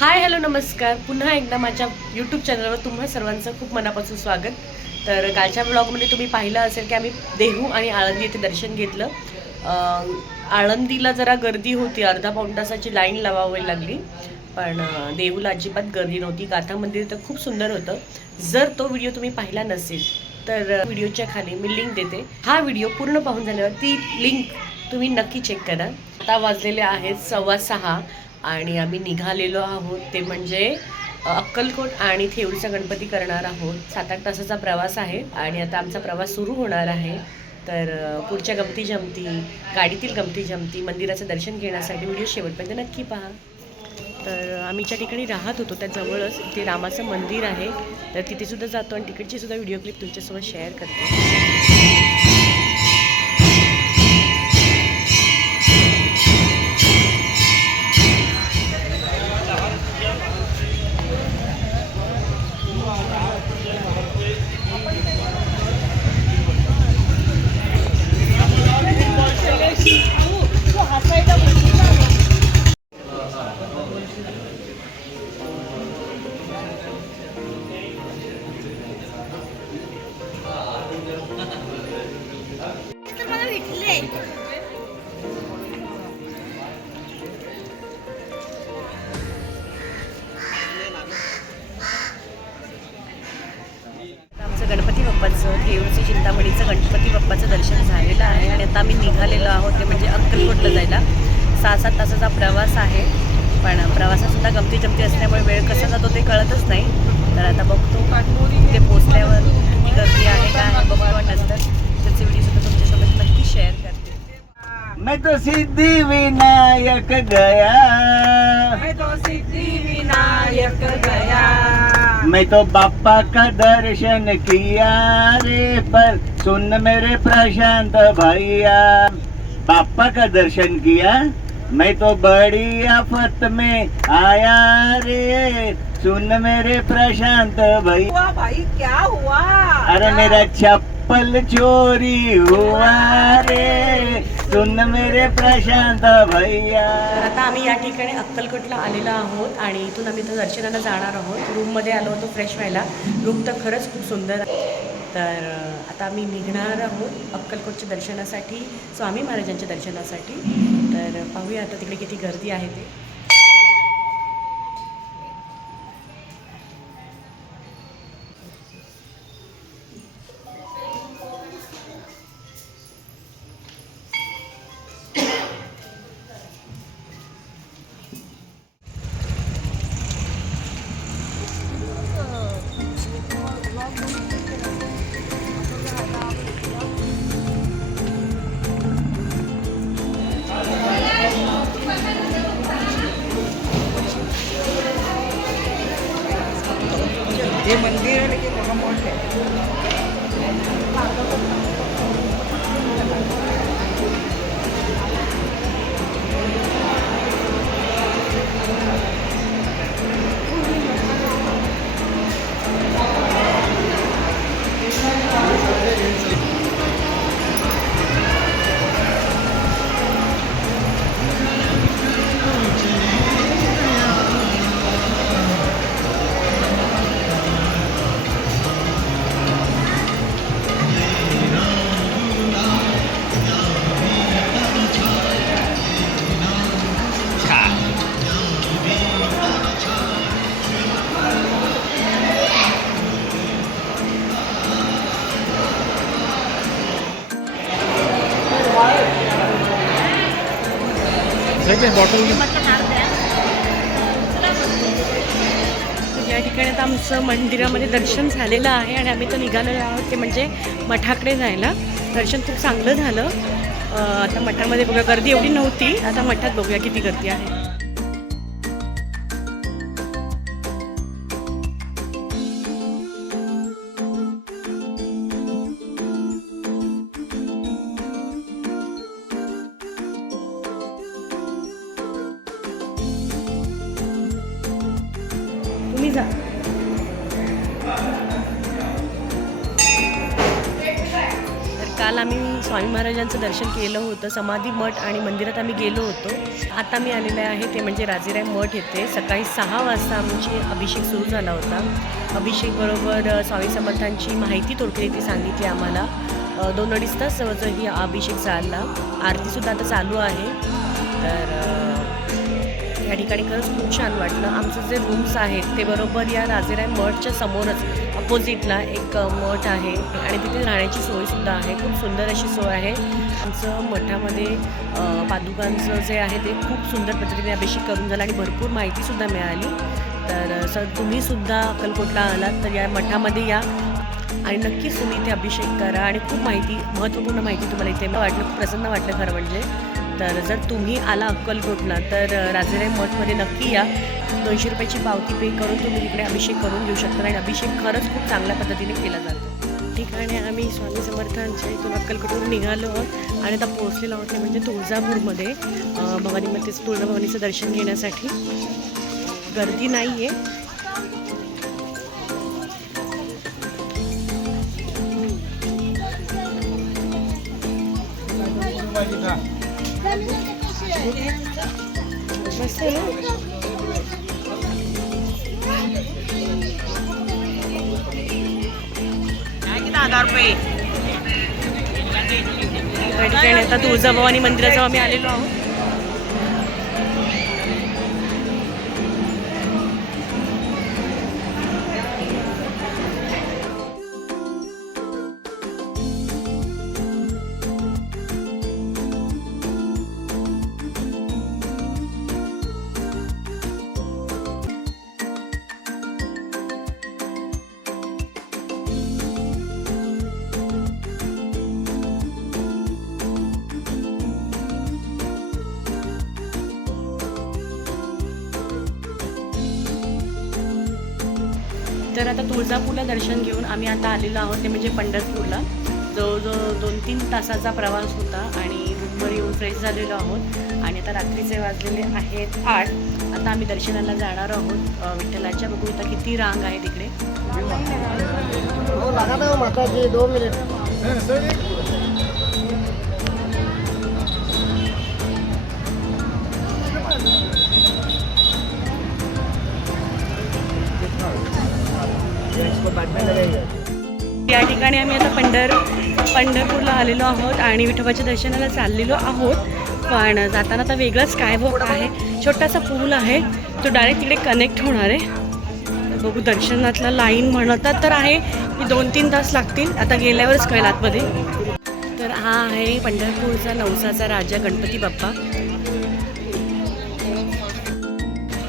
Hi hello नमस्कार. पुन्हा एकदा माझ्या यूट्यूब चॅनलवर तुम्हा सर्वांचं खूप मनापासून स्वागत. तर कालच्या ब्लॉगमध्ये तुम्ही पाहिलं असेल की आम्ही देहू आणि आळंदी येथे दर्शन घेतलं. आळंदीला जरा गर्दी होती, अर्धा पाऊण तासाची लाईन लावावी लागली, पण देहूला अजिबात गर्दी नव्हती. गाथा मंदिर तर खूप सुंदर होतं. जर तो व्हिडिओ तुम्ही पाहिला नसेल तर व्हिडिओच्या खाली मी लिंक देते. हा व्हिडिओ पूर्ण पाहून झाल्यावर ती लिंक तुम्ही नक्की चेक करा. आता वाजलेले आहेत 6:15 आणि आम्ही निघालेलो आहोत, ते म्हणजे अक्कलकोट आणि थेऊरचा गणपती करणार आहोत. 7-8 तासाचा प्रवास आहे आणि आता आमचा प्रवास सुरू होणार आहे. तर पुढच्या गमती जमती, गाडीतील गमती जमती, मंदिराचं दर्शन घेण्यासाठी व्हिडिओ शेवटपर्यंत नक्की पहा. तर आम्ही ज्या ठिकाणी राहत होतो त्या जवळच इथे रामाचं मंदिर आहे, तर तिथे सुद्धा जातो आणि तिकडची सुद्धा व्हिडिओ क्लिप तुमच्यासोबत शेअर करते. गणपती बाप्पाचं, थेऊरची चिंतामणीचं गणपती बाप्पाचं दर्शन झालेलं आहे आणि आता आम्ही निघालेलो आहोत, ते म्हणजे अक्कलकोटला जायला. 6-7 तासाचा प्रवास आहे, पण प्रवासातसुद्धा गमती जमती असल्यामुळे वेळ कसा जातो ते कळतच नाही. तर आता बघतो तिथे पोचल्यावर किती गर्दी आहे काय आहे बघतो, आणि नंतर त्याचे व्हिडिओसुद्धा तुमच्यासोबत नक्की शेअर करते. मैं तो सिद्धि विनायक गया, मैं तो सिद्धि विनायक गया, मैं तो बाप्पा का दर्शन किया रे, पर सुन मेरे प्रशांत भैया, बाप्पा का दर्शन किया, मैं तो बड़ी आफत में आया रे, सुन मेरे प्रशांत भैया. हुआ भाई क्या हुआ? अरे मेरा चप्पल चोरी हुआ रे, सुन मेरे प्रशांत भैया. तर आता आम्ही या ठिकाणी अक्कलकोटला आलेलो आहोत आणि इथून आम्ही तर दर्शनाला जाणार आहोत. रूममध्ये आलो होतो फ्रेश व्हायला. रूम तर खरंच खूप सुंदर आहे. तर आता आम्ही निघणार आहोत अक्कलकोटच्या दर्शनासाठी, स्वामी महाराजांच्या दर्शनासाठी. तर पाहूया आता तिकडे किती गर्दी आहे ते. ये मंदिर है लेकिन वहाँ मॉल है. या ठिकाणी आता आमचं मंदिरामध्ये दर्शन झालेलं आहे आणि आम्ही तर निघालेलो आहोत, ते म्हणजे मठाकडे जायला. दर्शन खूप चांगलं झालं. आता मठामध्ये बघा गर्दी एवढी नव्हती, आता मठात बघूया किती गर्दी आहे. तुम्ही जा. काल आम्ही स्वामी महाराजांचं दर्शन केलं होतं. समाधी मठ आणि मंदिरात आम्ही गेलो होतो. आता मी आलेले आहे ते म्हणजे राजेराय मठ येथे. सकाळी 6 वाजता आमची अभिषेक सुरू झाला होता. अभिषेक बरोबर स्वामी समर्थांची माहिती थोडक्यात ती सांगितली आम्हाला. 2-2.5 तास जवळजवळ ही अभिषेक चालला. आरतीसुद्धा आता चालू आहे. तर या ठिकाणी खरंच खूप छान वाटलं. आमचं जे रूम्स आहेत ते बरोबर या राजेराय मठच्या समोरच अपोजिटला एक मठ आहे आणि तिथे राहण्याची सोयसुद्धा आहे. खूप सुंदर अशी सोय आहे. आमचं मठामध्ये पादुकांचं जे आहे ते खूप सुंदर पद्धतीने अभिषेक करून झाला आणि भरपूर माहितीसुद्धा मिळाली. तर तुम्हीसुद्धा अक्कलकोटला आलात तर या मठामध्ये या आणि नक्कीच तुम्ही इथे अभिषेक करा आणि खूप महत्त्वपूर्ण माहिती तुम्हाला इथे वाटलं. खूप प्रसन्न वाटलं खरं म्हणजे. तर जर तुम्ही आला अक्कलकोटला तर राजेराय मठमध्ये नक्की या. 200 रुपयाची पावती पे करून तुम्ही तिकडे अभिषेक करून घेऊ शकता आणि अभिषेक खरंच खूप चांगल्या पद्धतीने केला जातो. ठिकाणी आम्ही स्वामी समर्थांच्या इथून अक्कलकोटवरून निघालो आहोत आणि आता पोहोचलेलो आहोत म्हणजे तुळजापूरमध्ये भवानीमध्ये तुळजाभवानीचं दर्शन घेण्यासाठी. गर्दी नाही आहे. आता तुळजाभवानी मंदिराजवळ आम्ही आलेलो आहोत. तर आता तुळजापूरला दर्शन घेऊन आम्ही आता आलेलो आहोत ते म्हणजे पंढरपूरला. जवळजवळ 2-3 तासाचा प्रवास होता आणि रूमवर येऊन फ्रेश झालेलो आहोत आणि आता रात्रीचे वाजलेले आहेत 8. आता आम्ही दर्शनाला जाणार आहोत विठ्ठलाच्या. बघू आता किती रांग आहे तिकडे. माताजी 2 मिनिट. या ठिकाणी आम्ही आता पंढरपूरला आलेलो आहोत आणि विठोबाच्या दर्शनाला चाललेलो आहोत. पण जाताना आता वेगळंच स्कायवॉक आहे. छोटासा पूल आहे तो डायरेक्ट तिकडे कनेक्ट होणार आहे. बघू दर्शनातला लाईन म्हणतात तर आहे की 2-3 तास लागतील. आता गेल्यावरच कळेल आतमध्ये. तर हा आहे पंढरपूरचा नवसाचा राजा गणपती बाप्पा.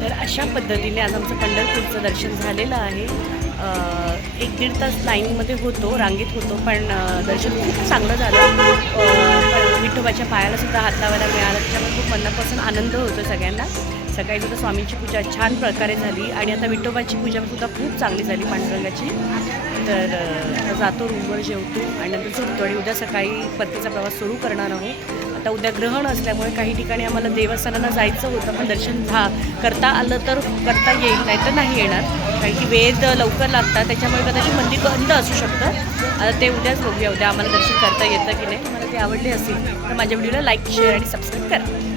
तर अशा पद्धतीने आज आमचं पंढरपूरचं दर्शन झालेलं आहे. 1-1.5 तास लाईनमध्ये होतो, रांगेत होतो, पण दर्शन खूप चांगलं झालं. विठोबाच्या पायाला सुद्धा हात लावायला मिळाला. त्याच्यामुळे खूप मनापासून आनंद होतो सगळ्यांना. सकाळी सुद्धा स्वामींची पूजा छान प्रकारे झाली आणि आता विठोबाची पूजासुद्धा खूप चांगली झाली पांडुरंगाची. तर आता जातो रूमवर, जेवतो आणि नंतर झोपतो आणि उद्या सकाळी परतीचा प्रवास सुरू करणार आहोत. आता उद्या ग्रहण असल्यामुळे काही ठिकाणी आम्हाला देवस्थानांना जायचं होतं पण दर्शन करता आलं तर करता येईल, नाही तर नाही येणार. कारण की वेद लवकर लागतात त्याच्यामुळे कदाचित मंदिर बंद असू शकतं. आता ते उद्याच बघूया उद्या आम्हाला दर्शन करता येतं की नाही. मला ते आवडले असेल तर माझ्या व्हिडिओला लाईक, शेअर आणि सबस्क्राईब करा.